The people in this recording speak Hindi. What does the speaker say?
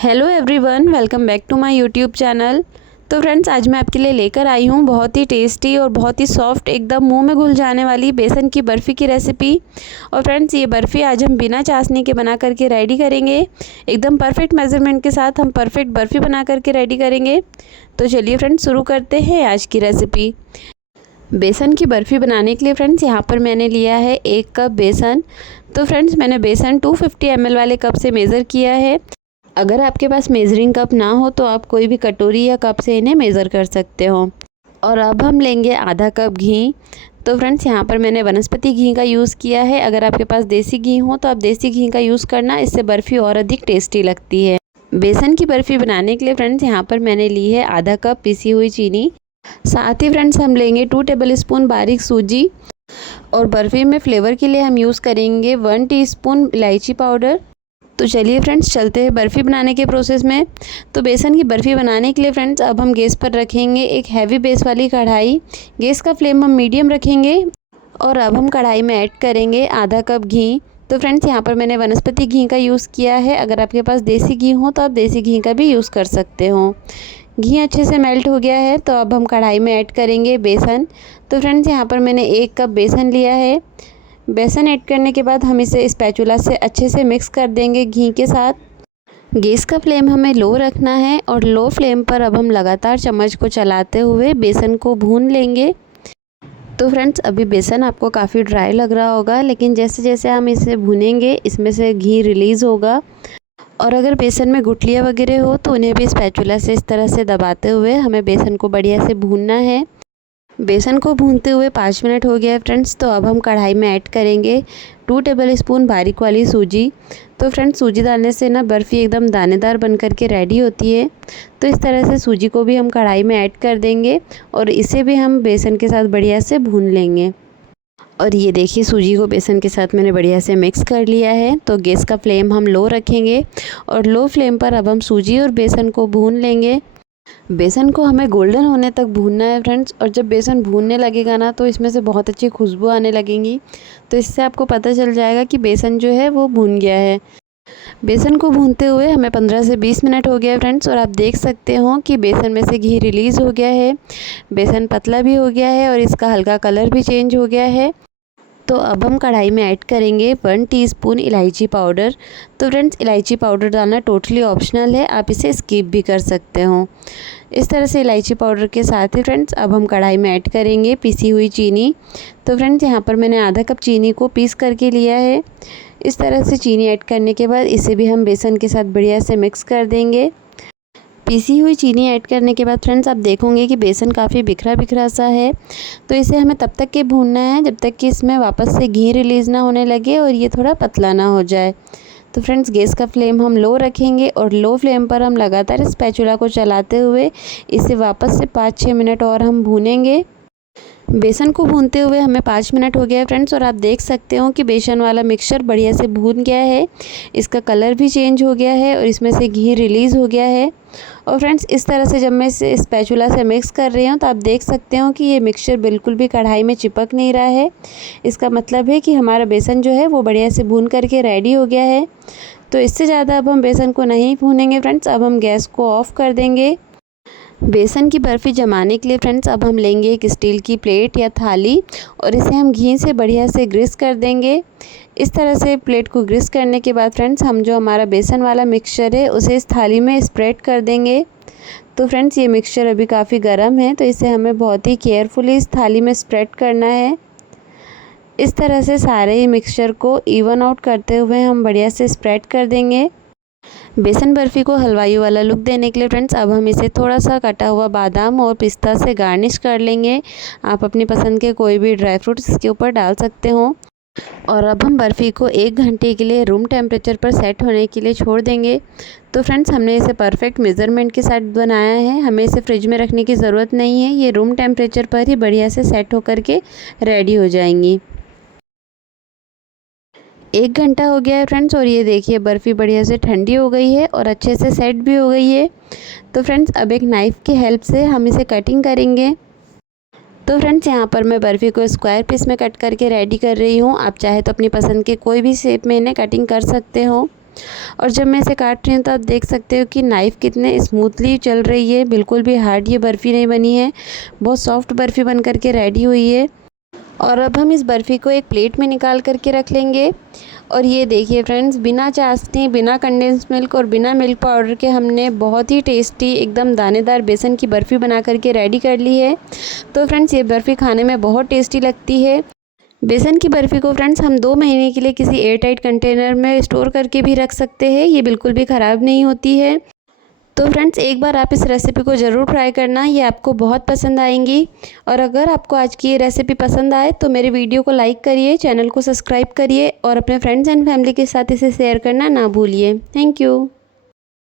Hello everyone, welcome back to my YouTube channel. तो फ्रेंड्स, आज मैं आपके लिए लेकर आई हूँ बहुत ही टेस्टी और बहुत ही सॉफ्ट, एकदम मुंह में घुल जाने वाली बेसन की बर्फ़ी की रेसिपी। और फ्रेंड्स, ये बर्फ़ी आज हम बिना चाशनी के बना करके रेडी करेंगे। एकदम परफेक्ट मेज़रमेंट के साथ हम परफेक्ट बर्फ़ी बना करके रेडी करेंगे। तो चलिए फ्रेंड्स, शुरू करते हैं आज की रेसिपी। बेसन की बर्फ़ी बनाने के लिए फ्रेंड्स, यहाँ पर मैंने लिया है 1 कप बेसन। तो फ्रेंड्स, मैंने बेसन 250 ml वाले कप से मेज़र किया है। अगर आपके पास मेज़रिंग कप ना हो तो आप कोई भी कटोरी या कप से इन्हें मेज़र कर सकते हो। और अब हम लेंगे आधा कप घी। तो फ्रेंड्स, यहाँ पर मैंने वनस्पति घी का यूज़ किया है। अगर आपके पास देसी घी हो तो आप देसी घी का यूज़ करना, इससे बर्फ़ी और अधिक टेस्टी लगती है। बेसन की बर्फ़ी बनाने के लिए फ्रेंड्स, यहाँ पर मैंने ली है आधा कप पिसी हुई चीनी। साथ ही फ्रेंड्स, हम लेंगे 2 टेबलस्पून बारीक सूजी। और बर्फ़ी में फ्लेवर के लिए हम यूज़ करेंगे 1 टीस्पून इलायची पाउडर। तो चलिए फ्रेंड्स, चलते हैं बर्फ़ी बनाने के प्रोसेस में। तो बेसन की बर्फ़ी बनाने के लिए फ्रेंड्स, अब हम गैस पर रखेंगे एक हैवी बेस वाली कढ़ाई। गैस का फ्लेम हम मीडियम रखेंगे। और अब हम कढ़ाई में ऐड करेंगे आधा कप घी। तो फ्रेंड्स, यहाँ पर मैंने वनस्पति घी का यूज़ किया है। अगर आपके पास देसी घी हो तो आप देसी घी का भी यूज़ कर सकते हो। घी अच्छे से मेल्ट हो गया है, तो अब हम कढ़ाई में ऐड करेंगे बेसन। तो फ्रेंड्स, यहाँ पर मैंने 1 कप बेसन लिया है। बेसन ऐड करने के बाद हम इसे स्पैचुला से अच्छे से मिक्स कर देंगे घी के साथ। गैस का फ्लेम हमें लो रखना है और लो फ्लेम पर अब हम लगातार चम्मच को चलाते हुए बेसन को भून लेंगे। तो फ्रेंड्स, अभी बेसन आपको काफ़ी ड्राई लग रहा होगा, लेकिन जैसे जैसे हम इसे भूनेंगे इसमें से घी रिलीज़ होगा। और अगर बेसन में गुठलियाँ वगैरह हो तो उन्हें भी स्पैचुला से इस तरह से दबाते हुए हमें बेसन को बढ़िया से भूनना है। बेसन को भूनते हुए 5 मिनट हो गया है फ्रेंड्स। तो अब हम कढ़ाई में ऐड करेंगे 2 टेबलस्पून बारीक वाली सूजी। तो फ्रेंड्स, सूजी डालने से ना बर्फ़ी एकदम दानेदार बन करके रेडी होती है। तो इस तरह से सूजी को भी हम कढ़ाई में ऐड कर देंगे और इसे भी हम बेसन के साथ बढ़िया से भून लेंगे। और ये देखिए, सूजी को बेसन के साथ मैंने बढ़िया से मिक्स कर लिया है। तो गैस का फ्लेम हम लो रखेंगे और लो फ्लेम पर अब हम सूजी और बेसन को भून लेंगे। बेसन को हमें गोल्डन होने तक भूनना है फ्रेंड्स। और जब बेसन भूनने लगेगा ना, तो इसमें से बहुत अच्छी खुशबू आने लगेंगी। तो इससे आपको पता चल जाएगा कि बेसन जो है वो भून गया है। बेसन को भूनते हुए हमें 15 से 20 मिनट हो गया है फ्रेंड्स। और आप देख सकते हो कि बेसन में से घी रिलीज़ हो गया है। बेसन पतला भी हो गया है और इसका हल्का कलर भी चेंज हो गया है। तो अब हम कढ़ाई में ऐड करेंगे 1 टीस्पून इलायची पाउडर। तो फ्रेंड्स, इलायची पाउडर डालना टोटली ऑप्शनल है, आप इसे स्किप भी कर सकते हो। इस तरह से इलायची पाउडर के साथ ही फ्रेंड्स, अब हम कढ़ाई में ऐड करेंगे पिसी हुई चीनी। तो फ्रेंड्स, यहाँ पर मैंने आधा कप चीनी को पीस करके लिया है। इस तरह से चीनी ऐड करने के बाद इसे भी हम बेसन के साथ बढ़िया से मिक्स कर देंगे। पीसी हुई चीनी ऐड करने के बाद फ्रेंड्स, आप देखोगे कि बेसन काफ़ी बिखरा बिखरा सा है। तो इसे हमें तब तक के भूनना है जब तक कि इसमें वापस से घी रिलीज़ ना होने लगे और ये थोड़ा पतला ना हो जाए। तो फ्रेंड्स, गैस का फ्लेम हम लो रखेंगे और लो फ्लेम पर हम लगातार स्पैचुला को चलाते हुए इसे वापस से 5-6 मिनट और हम भूनेंगे। बेसन को भूनते हुए हमें 5 मिनट हो गया है फ्रेंड्स। और आप देख सकते हो कि बेसन वाला मिक्सचर बढ़िया से भून गया है। इसका कलर भी चेंज हो गया है और इसमें से घी रिलीज़ हो गया है। और फ्रेंड्स, इस तरह से जब मैं इसे स्पैचुला से मिक्स कर रही हूँ तो आप देख सकते हो कि ये मिक्सचर बिल्कुल भी कढ़ाई में चिपक नहीं रहा है। इसका मतलब है कि हमारा बेसन जो है वो बढ़िया से भून करके रेडी हो गया है। तो इससे ज़्यादा अब हम बेसन को नहीं भूनेंगे फ्रेंड्स। अब हम गैस को ऑफ़ कर देंगे। बेसन की बर्फ़ी जमाने के लिए फ्रेंड्स, अब हम लेंगे एक स्टील की प्लेट या थाली और इसे हम घी से बढ़िया से ग्रीस कर देंगे। इस तरह से प्लेट को ग्रीस करने के बाद फ्रेंड्स, हम जो हमारा बेसन वाला मिक्सचर है उसे इस थाली में स्प्रेड कर देंगे। तो फ्रेंड्स, ये मिक्सचर अभी काफ़ी गर्म है, तो इसे हमें बहुत ही केयरफुली इस थाली में स्प्रेड करना है। इस तरह से सारे ही मिक्सचर को इवन आउट करते हुए हम बढ़िया से स्प्रेड कर देंगे। बेसन बर्फ़ी को हलवाई वाला लुक देने के लिए फ्रेंड्स, अब हम इसे थोड़ा सा कटा हुआ बादाम और पिस्ता से गार्निश कर लेंगे। आप अपनी पसंद के कोई भी ड्राई फ्रूट्स इसके ऊपर डाल सकते हो। और अब हम बर्फ़ी को 1 घंटे के लिए रूम टेम्परेचर पर सेट होने के लिए छोड़ देंगे। तो फ्रेंड्स, हमने इसे परफेक्ट मेज़रमेंट के साथ बनाया है। हमें इसे फ्रिज में रखने की ज़रूरत नहीं है। ये रूम टेम्परेचर पर ही बढ़िया से सेट होकर के रेडी हो जाएंगी। 1 घंटा हो गया है फ्रेंड्स। और ये देखिए, बर्फ़ी बढ़िया से ठंडी हो गई है और अच्छे से सेट भी हो गई है। तो फ्रेंड्स, अब एक नाइफ़ की हेल्प से हम इसे कटिंग करेंगे। तो फ्रेंड्स, यहाँ पर मैं बर्फ़ी को स्क्वायर पीस में कट करके रेडी कर रही हूँ। आप चाहे तो अपनी पसंद के कोई भी शेप में इन्हें कटिंग कर सकते हो। और जब मैं इसे काट रही हूँ तो आप देख सकते हो कि नाइफ़ कितने स्मूथली चल रही है, बिल्कुल भी हार्ड ये बर्फ़ी नहीं बनी है, बहुत सॉफ्ट बर्फ़ी बन कर के रेडी हुई है। और अब हम इस बर्फ़ी को एक प्लेट में निकाल कर के रख लेंगे। और ये देखिए फ्रेंड्स, बिना चाशनी, बिना कंडेंस मिल्क और बिना मिल्क पाउडर के हमने बहुत ही टेस्टी एकदम दानेदार बेसन की बर्फ़ी बना कर के रेडी कर ली है। तो फ्रेंड्स ये बर्फ़ी खाने में बहुत टेस्टी लगती है। बेसन की बर्फ़ी को फ्रेंड्स हम 2 महीने के लिए किसी एयर टाइट कंटेनर में स्टोर करके भी रख सकते हैं, ये बिल्कुल भी ख़राब नहीं होती है। तो फ्रेंड्स एक बार आप इस रेसिपी को ज़रूर ट्राई करना, ये आपको बहुत पसंद आएंगी। और अगर आपको आज की ये रेसिपी पसंद आए तो मेरे वीडियो को लाइक करिए, चैनल को सब्सक्राइब करिए और अपने फ्रेंड्स एंड फैमिली के साथ इसे शेयर करना ना भूलिए। Thank you.